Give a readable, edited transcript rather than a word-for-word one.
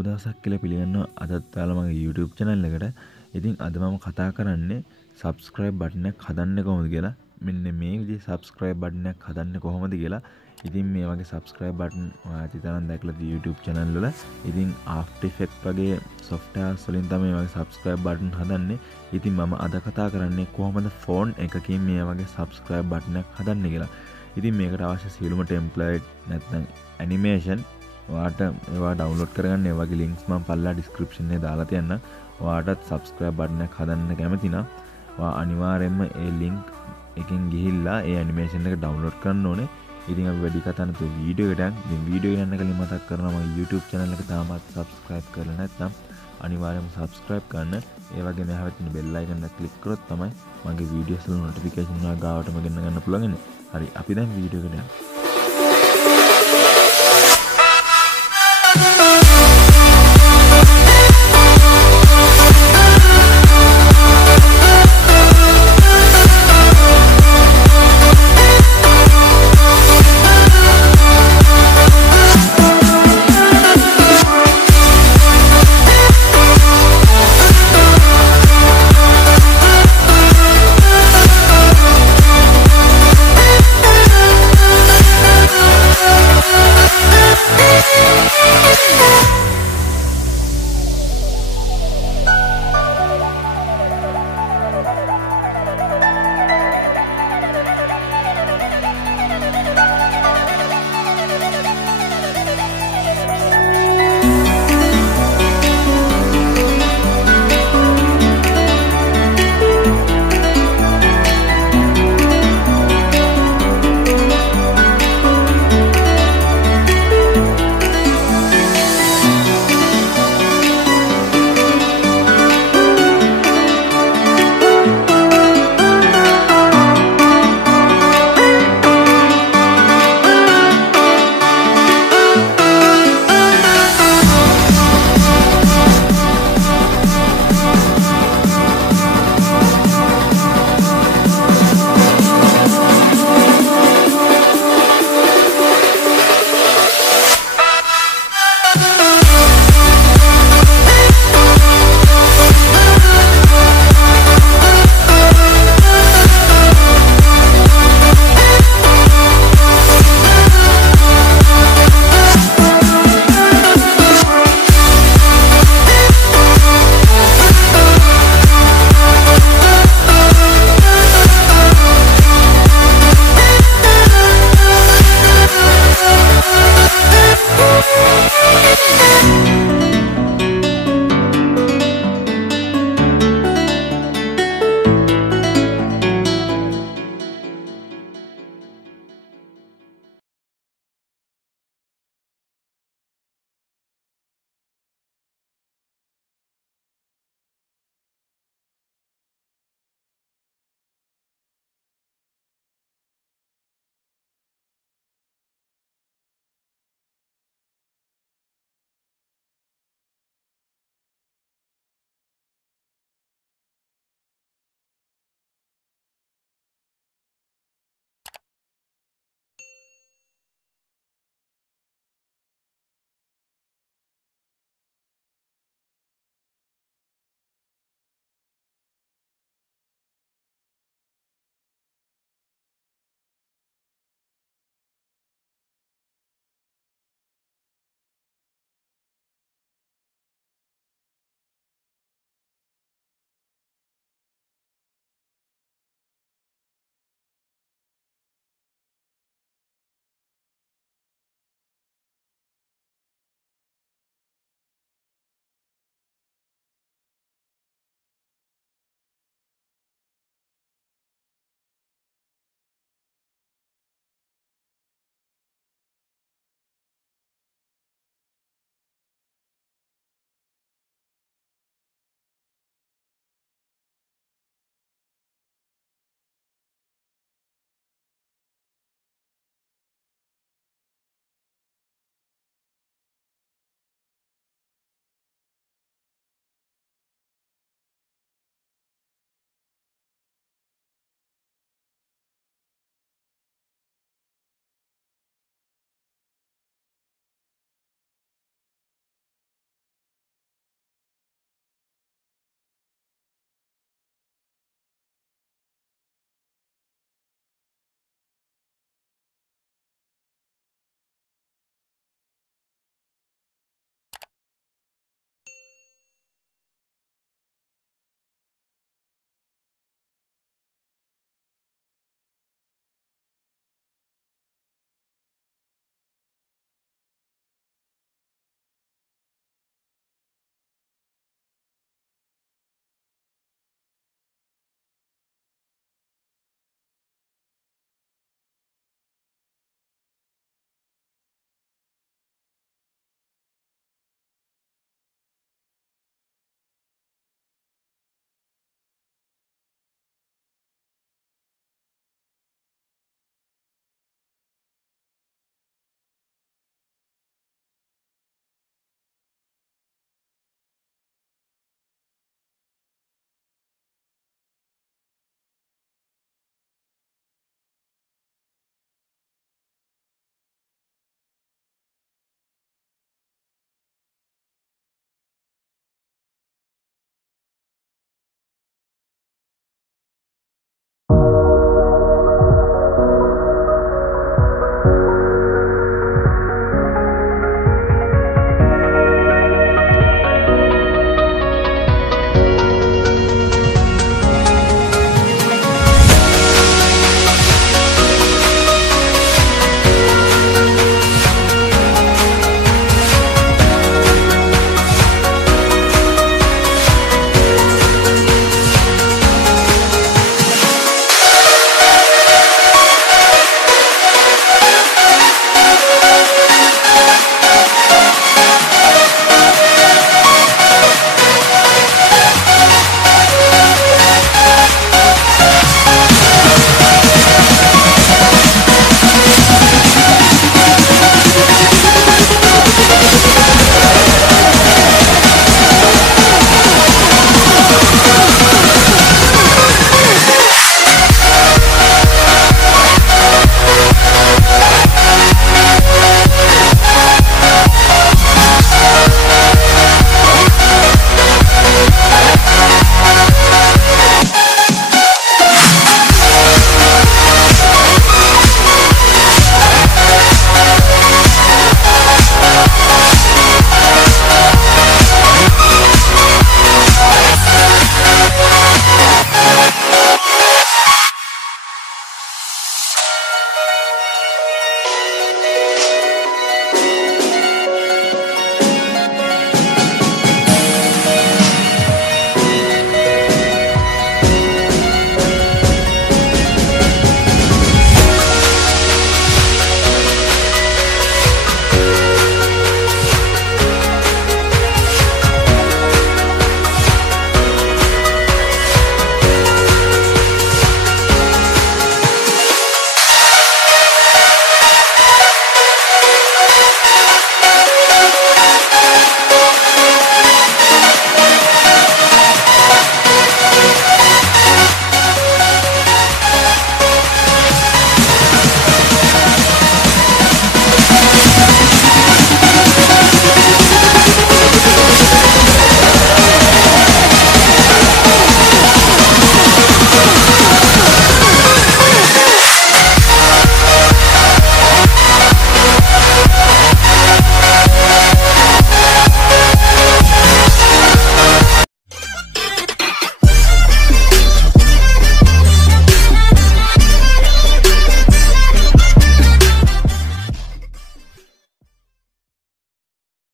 සුබ දවසක් කියලා පිළිගන්නවා අදත් ඔයාලා මගේ YouTube channel එකට. ඉතින් අද මම කතා කරන්නේ subscribe button එකක් හදන්නේ කොහොමද කියලා. මෙන්න මේ විදිහේ subscribe button එකක් හදන්නේ කොහොමද කියලා. ඉතින් මේ වගේ subscribe button ඔයාලා ඉතින් දැකලා තියෙන YouTube channel වල ඉතින් After Effects වගේ softwares වලින් තමයි මේ වගේ subscribe button හදන්නේ. ඉතින් මම අද කතා කරන්නේ කොහොමද phone එකකින් මේ වගේ subscribe button එකක් හදන්නේ කියලා. ඉතින් මේකට අවශ්‍ය සියලුම template නැත්නම් animation ඔයාට ඒවා ඩවුන්ලෝඩ් කරගන්න ඒ වගේ links මම පල්ලා description එකේ දාලා තියන්න. ඔයාටත් subscribe button එක හදන්න කැමති නම් ඔයා අනිවාර්යයෙන්ම ඒ link එකෙන් ගිහිල්ලා ඒ animation එක download කරන්න ඕනේ. ඉතින් අපි වැඩි කතා නැතුව වීඩියෝ එකට යන්න. ඉතින් වීඩියෝ එක යන්න කලින් මතක් කරනවා මගේ YouTube channel එක තාමත් subscribe කරලා නැත්නම් අනිවාර්යයෙන්ම subscribe කරන්න. ඒ වගේම එහා තියෙන bell icon එක click කරොත් තමයි මගේ videos වල notification එක ගාවටම ගෙන්න ගන්න පුළුවන් ඉන්නේ. හරි අපි දැන් වීඩියෝ එකට යමු.